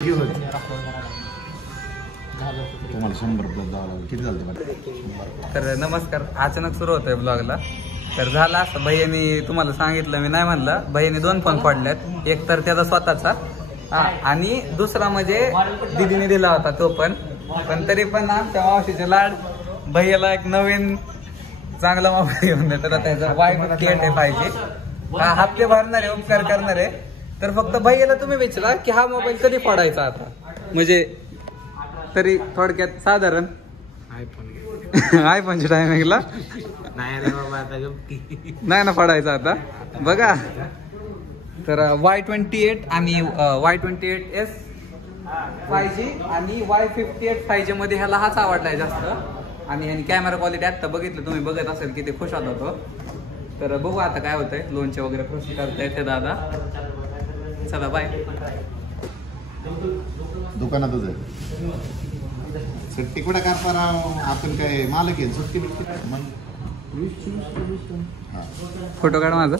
तुम्हाला 100 प्लस जावं लागलं. किती झालं? तर नमस्कार. अचानक सुरू होतोय ब्लॉगला. तर झालं असं, भैयानी तुम्हाला सांगितलं, मी नाही म्हणलं. भैयानी 2 फोन फोडल्यात. एक तर त्याचा स्वतःचा आणि दुसरा म्हणजे दीदीने दिला होता तो पण तरी पण आमच्या मावशीचे लाड भैयाला एक नवीन चांगला मोबाईल घेऊन देतात. त्याचा Y58 पाहिजे. हप्ते भरणार आहे, उपकार करणार आहे. तर फक्त भैयाला तुम्ही विचारा की हा मोबाईल कधी फोडायचा आता, म्हणजे तरी थोडक्यात साधारण आयफोनच्या टायमिंगला नाही ना फोडायचा आता बघा. तर Y28 आणि Y28s 5G आणि Y58 5G मध्ये ह्याला हाच आवडलाय जास्त. आणि कॅमेरा क्वालिटी आता बघितलं तुम्ही, बघत असेल किती खुश होता तो. तर बघू आता काय होतंय. लोनचे वगैरे प्रोसेस करता येते दादा. चला बाय. दुकानातच आहे. सुट्टी कुठं करता राव आपण, काय मालक आहे. सुट्टी बिट्टी फोटो काढ माझा.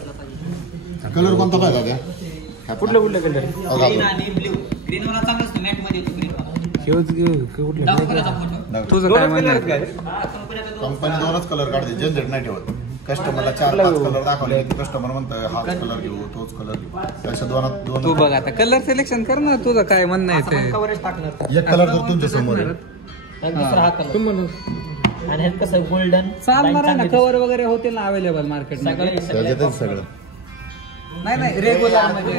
कलर कोणता पाहिजे त्या? कुठलं कलर? ग्रीन आणि ब्ल्यू. ग्रीन वाला चांगला असतो, मॅट मध्ये येतो ग्रीन वाला. तुझं काय म्हणणं आहे? कंपनी 2च कलर काढते, जनरेट नाही ठेवत. कस्टमरला 4-5 कलर दाखवले की कस्टमर म्हणतं हाच कलर घेऊ, तोच कलर घेऊ. त्याच्या दोन तू बघ आता कलर सिलेक्शन कर ना. तुझं काय म्हणणं आहे ते? कव्हरेज टाकणार. एक कलर तर तुमच्या समोर आहे. दुसरा हा कलर. आणि हे कसं गोल्डन चालणार आहे ना. कव्हर वगैरे होते ना अवेलेबल मार्केटमध्ये. त्याच्यातच सगळं. नाही रेग्युलर म्हणजे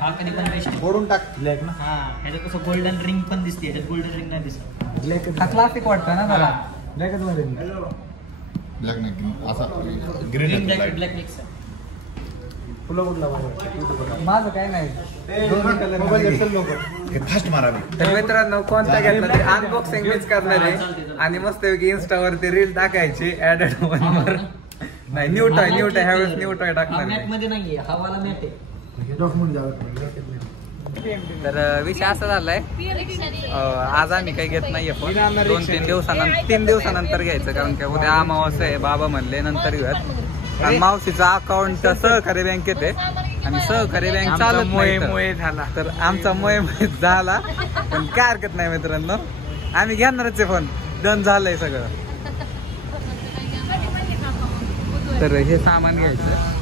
हा कधी पण बेस्ट. फोडून टाक. ब्लॅक ना. हा ह्याच्यात कसं गोल्डन रिंग पण दिसते, ह्याच्यात गोल्डन रिंग नाही दिसत. हा क्लासिक वाटतं ना मला. ब्लॅक नाही, असा ग्रीन ब्लॅक मिक्स. माझं काय नाही. फास्ट मारावे. तर मित्रांनो, कोणता घेतला तरी अनबॉक्सिंग मीच करणार आहे. आणि मस्तपैकी इंस्टावरती रील टाकायची ऍडेड वनवर. नाही न्यू टॉय ह्यावेळेस न्यू टॉय टाकणार मॅट मध्ये नाहीये, हा वाला मॅट आहे. तर विषय असा झालाय, आज आम्ही काही घेत नाहीये फोन. 3 दिवसानंतर घ्यायचं, कारण की उद्या अमावास्या आहे. बाबा म्हणले नंतर घेऊयात. आणि मावशीचा अकाउंट सहकारी बँकेत आहे आणि सहकारी बँक चालत मोये झाला. तर आमचा मोये झाला, पण काय हरकत नाही मित्रांनो, आम्ही घेणारच आहे फोन. डन झालंय सगळं. तर हे सामान घ्यायचं.